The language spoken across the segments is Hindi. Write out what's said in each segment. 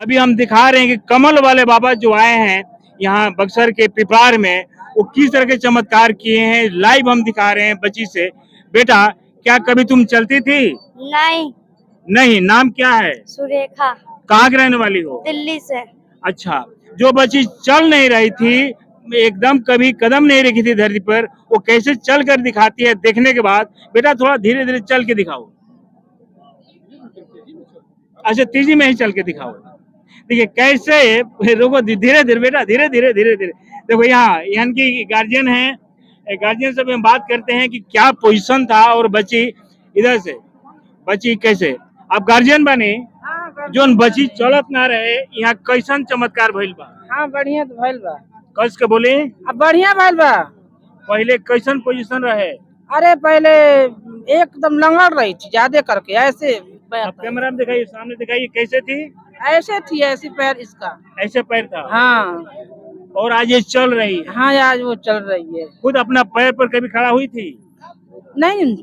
अभी हम दिखा रहे हैं कि कमल वाले बाबा जो आए हैं यहाँ बक्सर के पिपरार में, वो किस तरह के चमत्कार किए हैं लाइव हम दिखा रहे हैं बच्ची से। बेटा, क्या कभी तुम चलती थी? नहीं। नहीं। नाम क्या है? सुरेखा। कहाँ की रहने वाली हो? दिल्ली से। अच्छा, जो बच्ची चल नहीं रही थी, एकदम कभी कदम नहीं रखी थी धरती पर, वो कैसे चल कर दिखाती है देखने के बाद। बेटा, थोड़ा धीरे धीरे चल के दिखाओ। अच्छा, तेजी में ही चल के दिखाओ। देखिए कैसे, रोको, धीरे धीरे बेटा, धीरे धीरे धीरे धीरे। देखो यहाँ की गार्जियन है, गार्जियन से हम बात करते हैं कि क्या पोजीशन था और बच्ची इधर से, बच्ची कैसे, आप गार्जियन बने जो बच्ची चलत ना रहे, यहाँ कैसन चमत्कार भइल बा? हाँ, बढ़िया तो भइल बा। कस के बोले? अब बढ़िया भइल बा। पहले कैसन पोजीशन रहे? अरे पहले एकदम लंगड़ रही थी, ज्यादा करके ऐसे। आप कैमरा में दिखाइए, सामने दिखाइए, कैसे थी? ऐसे थी, ऐसी पैर इसका। ऐसे पैर था? हाँ। और आज ये चल रही है? हाँ, आज वो चल रही है। खुद अपना पैर पर कभी खड़ा हुई थी? नहीं।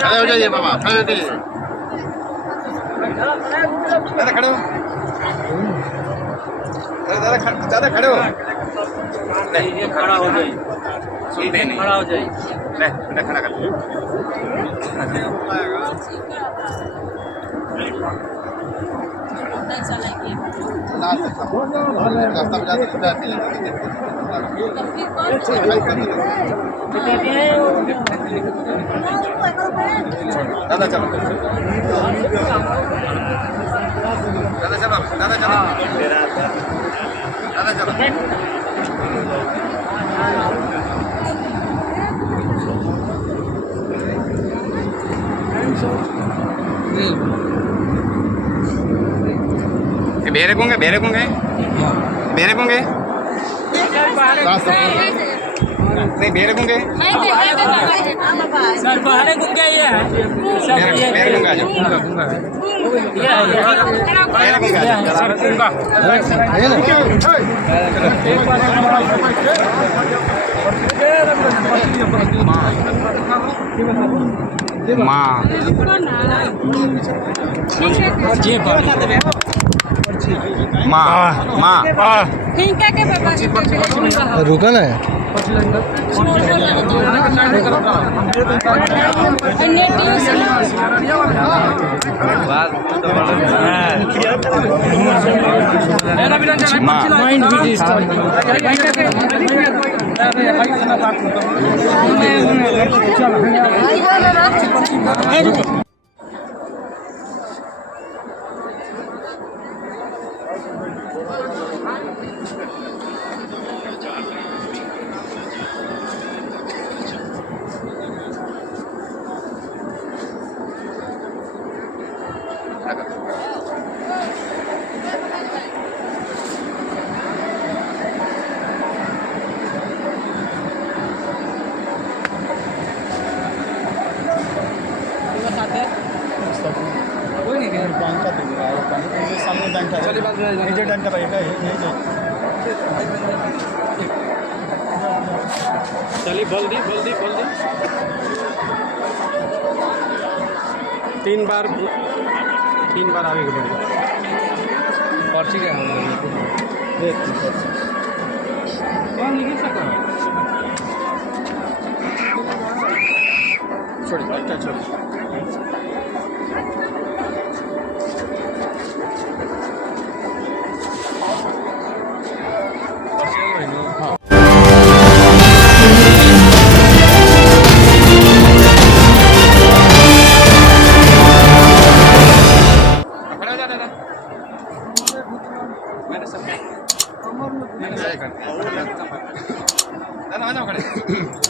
खड़े हो जाइए बाबा, खड़े हो जाइए। दादा खड़े हो, दादा खड़े हो। नहीं, खड़ा हो जाइए, सुनते नहीं, खड़ा हो जाइए। नहीं, खड़ा कर लो। रास्ता बजा दादा चलो, दादा चलो, दादा चलो, दादा चलो। बेरे कोंगे, बेरे कोंगे, बेरे कोंगे, नहीं बेरे कोंगे, सर बाहर गुंगा ये है, बेरे कोंगे आ जाओ, बेरे कोंगे आ जाओ। माँ माँ माँ रुका ना चलिए बोल दी तीन बार आगे के बढ़ी पर्ची क्या छोड़ी दादा आ जाओ खड़े।